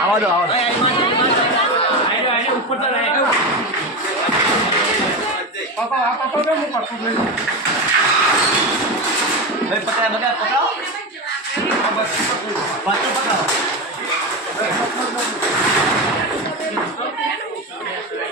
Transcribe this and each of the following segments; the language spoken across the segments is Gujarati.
આવા દો આવા દો ભાઈ પકડા પાછો પકડાવો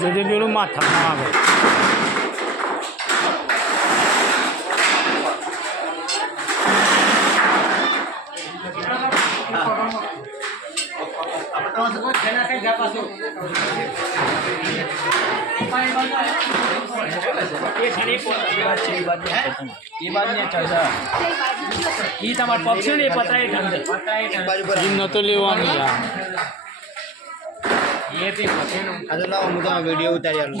যদি પેલું માથામાં આવે. ઈ તમારે પગ છે ને એ પતાય ઠંડે એમ નતો લેવાનું યાર આ તો લાવો. હું તમારો વીડિયો ઉતારી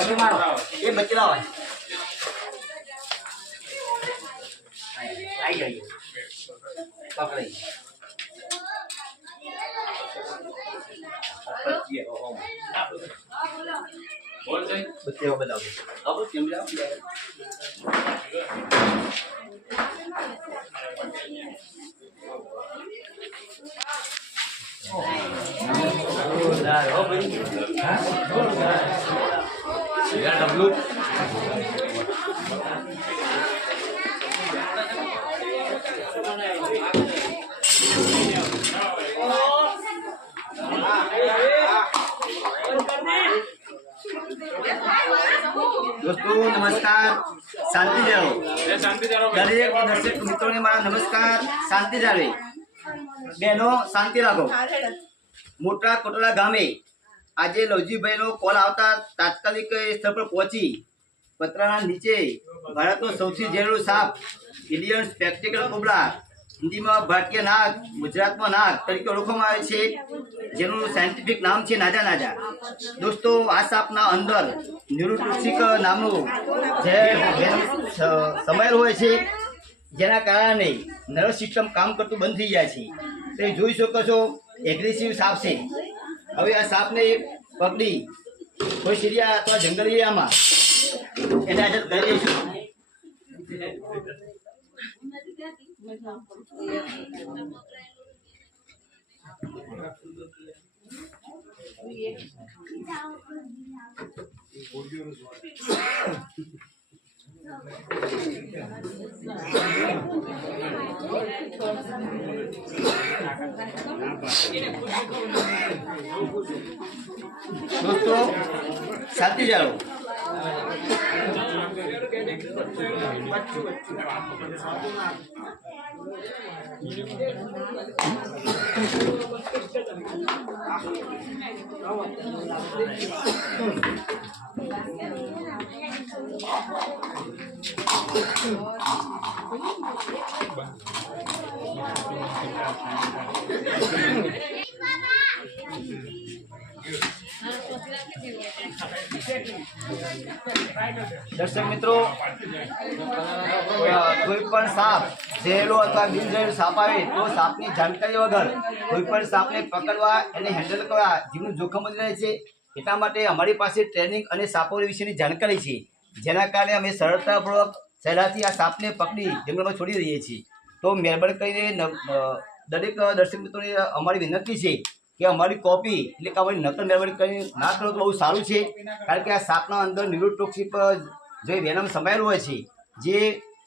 પડશે બચેલા લે એ બચેલા હોય આઈ ગઈ પકડી બચ્ચેઓ બતાવો આવો કેમ જાવ જોરદાર હો dulu. દોસ્તો નમસ્કાર. શાંતિ જાળવો દરેક દર્શક મિત્રોને મારા નમસ્કાર. શાંતિ જાળવે બહેનો શાંતિ રાખો. મોટા કોટલા ગામે આજે લવજીભાઈનો કોલ આવતા તાત્કાલિક સ્થળ પર પહોંચી. પતરાના નીચે ભારતનો સૌથી ઝેરનું સાપ ઇન્ડિયન સ્પેક્ટિકલ કોબરા હિન્દીમાં ભારતીય નાગ, ગુજરાતમાં નાગ તરીકે ઓળખવામાં આવે છે. જેનું સાયન્ટિફિક નામ છે નાજા નાજા. દોસ્તો, આ સાપના અંદર ન્યુરોટોક્સિક નામનું જે સમાયેલ હોય છે, જેના કારણે નર્વસ સિસ્ટમ કામ કરતું બંધ થઈ જાય છે. તો જોઈ શકો છો એગ્રેસિવ સાપ છે. હવે આ સાપને પકડી. કોઈ સિરિયા અથવા જંગલ એરિયામાં એને આઝાદ કરી દઈશું દોસ્તો શાંતિ જાળવો દર્શક મિત્રો કોઈ પણ સાપ ઝેરો અથવા બિનઝેર સાપ આવે તો સાપની જાણકારી વગર કોઈ પણ સાપને પકડવા એને હેન્ડલ કરવા જીવનું જોખમ જ રહે છે. એટલા માટે અમારી પાસે ટ્રેનિંગ અને સાપો વિશેની જાણકારી છે. જેના કારણે અમે સરળતાપૂર્વક સહેલાથી આ સાપને પકડી જંગલમાં છોડી દઈએ છીએ. તો મહેરબાની કરીને દરેક દર્શક મિત્રોને અમારી વિનંતી છે કે અમારી કોપી એટલે કે અમારી નકલ મહેરબાની કરીને ના કરો તો બહુ સારું છે. કારણ કે આ સાપના અંદર ન્યુરોટોક્સિક જે વેનમ સમાયેલું હોય છે, જે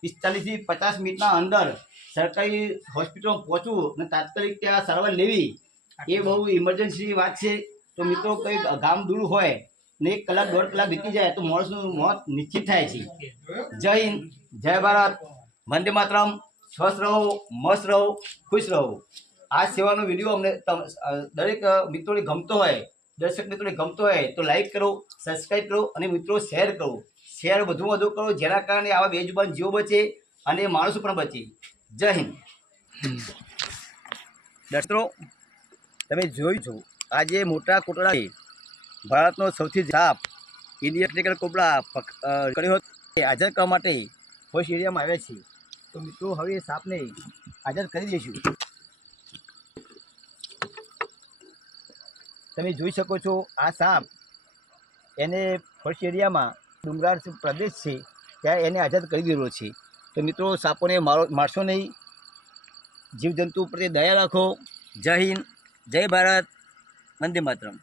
પિસ્તાલીસથી પચાસ મિનિટના અંદર સરકારી હોસ્પિટલમાં પહોંચવું અને તાત્કાલિક ત્યાં સારવાર લેવી, એ બહુ ઇમરજન્સી વાત છે. તો મિત્રો, કંઈ ગામ દૂર હોય ને એક કલાક, દોઢ કલાક વીતી જાય તો માણસનું મોત નિશ્ચિત થાય છે. જય હિન્દ, જય ભારત, વંદે માતરમ. સ્વસ્થ રહો, મસ્ત રહો, ખુશ રહો. આ સેવાનો વીડિયો અમને દરેક મિત્રોને ગમતો હોય, દર્શક મિત્રોને ગમતો હોય, તો લાઈક કરો સબસ્ક્રાઈબ કરો અને મિત્રો શેર કરો. શેર વધુ વધુ કરો, જેના કારણે આવા બેજુબાન જીવો બચે અને માણસો પણ બચે. જય હિન્દ. દર્શકો, તમે જોયું છો, આજે મોટા કોટડા ભારતનો સૌથી જાપ ઇન્ડિયન ટેકનિકલ કોપડા કર્યો હતો. હાજર કરવા માટે હોશ એરિયામાં આવ્યા છે તો મિત્રો, હવે એ સાપને હાજર કરી દઈશું. તમે જોઈ શકો છો, આ સાપ એને ફર્સ્ટ એરિયામાં ડુંગરાળ પ્રદેશ છે, ત્યાં એને આઝાદ કરી દીધો છે. તો મિત્રો, સાપોને મારો મારશો નહીં. જીવજંતુ પ્રત્યે દયા રાખો. જય હિન્દ, જય ભારત, વંદે માતરમ.